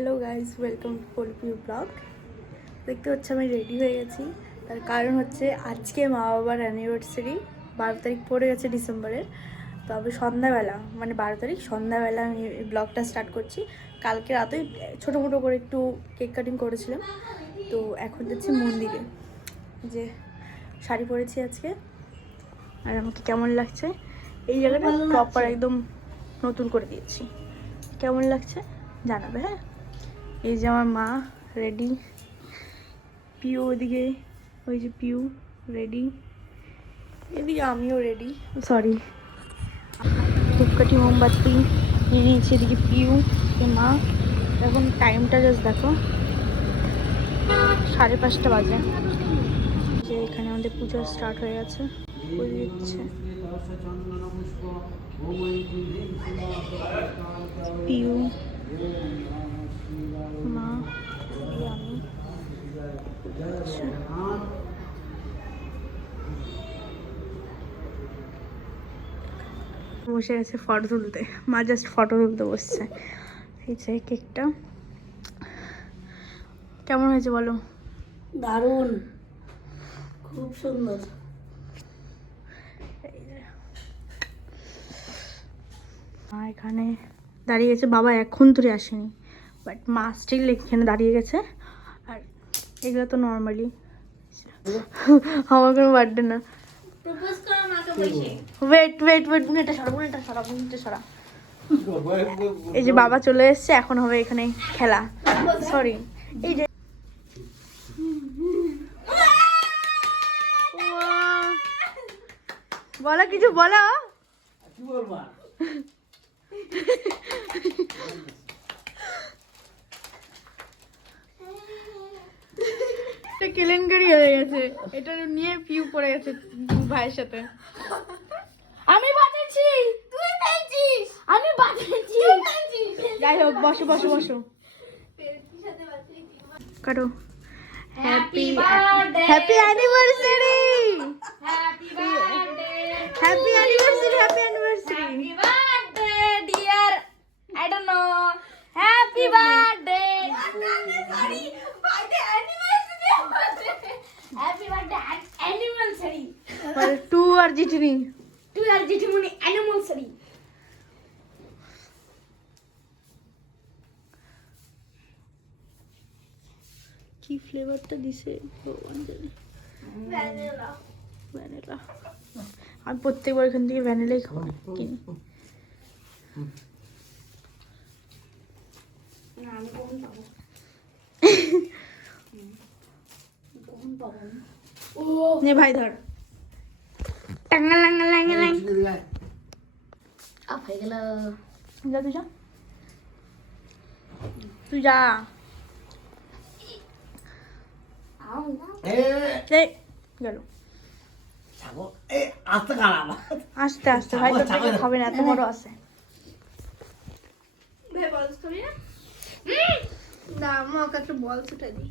Hello guys, welcome to পলপিউ blog. দেখতে হচ্ছে আমি রেডি হয়ে গেছি। তার কারণ হচ্ছে আজকে মা বাবার অ্যানিভার্সারি, 12 তারিখ পড়ে গেছে ডিসেম্বরের। তো আমি সন্ধ্যাবেলা, মানে 12 তারিখ সন্ধ্যাবেলা আমি এই ব্লগটা স্টার্ট করছি। কালকে রাতে ছোটো মোটো করে একটু কেক কাটিং করেছিলাম। তো এখন যাচ্ছি মন্দিরে, যে শাড়ি পরেছি আজকে। আর আমাকে কেমন লাগছে, এই জায়গাটা প্রপার একদম নতুন করে দিয়েছি। কেমন লাগছে জানাবে, হ্যাঁ। এই যে আমার মা রেডি, পিউ ওদিকে, ওই যে পিউ রেডি, এদিকে আমিও রেডি। সরি, ধূপকাঠি মোমবাতি নিয়ে নিয়েছি, এদিকে পিউ, মা। এখন টাইমটা জাস্ট দেখো, 5:30 বাজে। যে এখানে আমাদের পুজো স্টার্ট হয়ে গেছে, পুজো দিচ্ছে পিউ, মা, আমি। বসে গেছে ফটো তুলতে, মা জাস্ট ফটো তুলতে বসছে। এই যে কেকটা কেমন হয়েছে বলো? দারুণ, খুব সুন্দর। মা এখানে দাঁড়িয়ে গেছে, বাবা এখন ধরে আসেনি, বাট মা স্টিল এখানে দাঁড়িয়ে গেছে। আর এগুলো তো নর্মালি আমার কোনো বার্থডে না। ওয়েট ওয়েট ওয়েট, এটা সরা, এটা সরা, এটা সরা। এই যে বাবা চলে এসছে, এখন হবে এখানে খেলা। সরি, এই যে বলো, কিছু বলো। কি বলবা? কেলেঙ্কারি হয়ে গেছে, এটা নিয়ে পিউ পড়ে গেছে ভাইয়ের সাথে। আমি বাজাচ্ছি, তুই পেয়েছিস, আমি বাজাচ্ছি। যাই হোক, বসো বসো বসো, কাটো। Happy happy anniversary, happy birthday, happy anniversary, happy anniversary, happy birthday dear, I don't know, happy birthday, sorry birthday anniversary, happy birthday anniversary, মানে টু আর জিটিনি, টু আর জিটিমনি অ্যানিভার্সারি। কি ফ্লেভারটা দিছে ভগবান জানে। Vanilla, vanilla. আমি প্রত্যেকবার এখান থেকে ভ্যানিলাই কিনি। নে ভাই ধর, টাঙ্গা লাঙ্গা লাঙ্গা লাং। আপ হয়ে গেল। যা তুই যা, তুই যা। এই গেল। আস্তে আস্তে ভাই, তোর থেকে খাবে না, এত বড় আছে। না মা, ওকে একটা বল ছুটে দিই।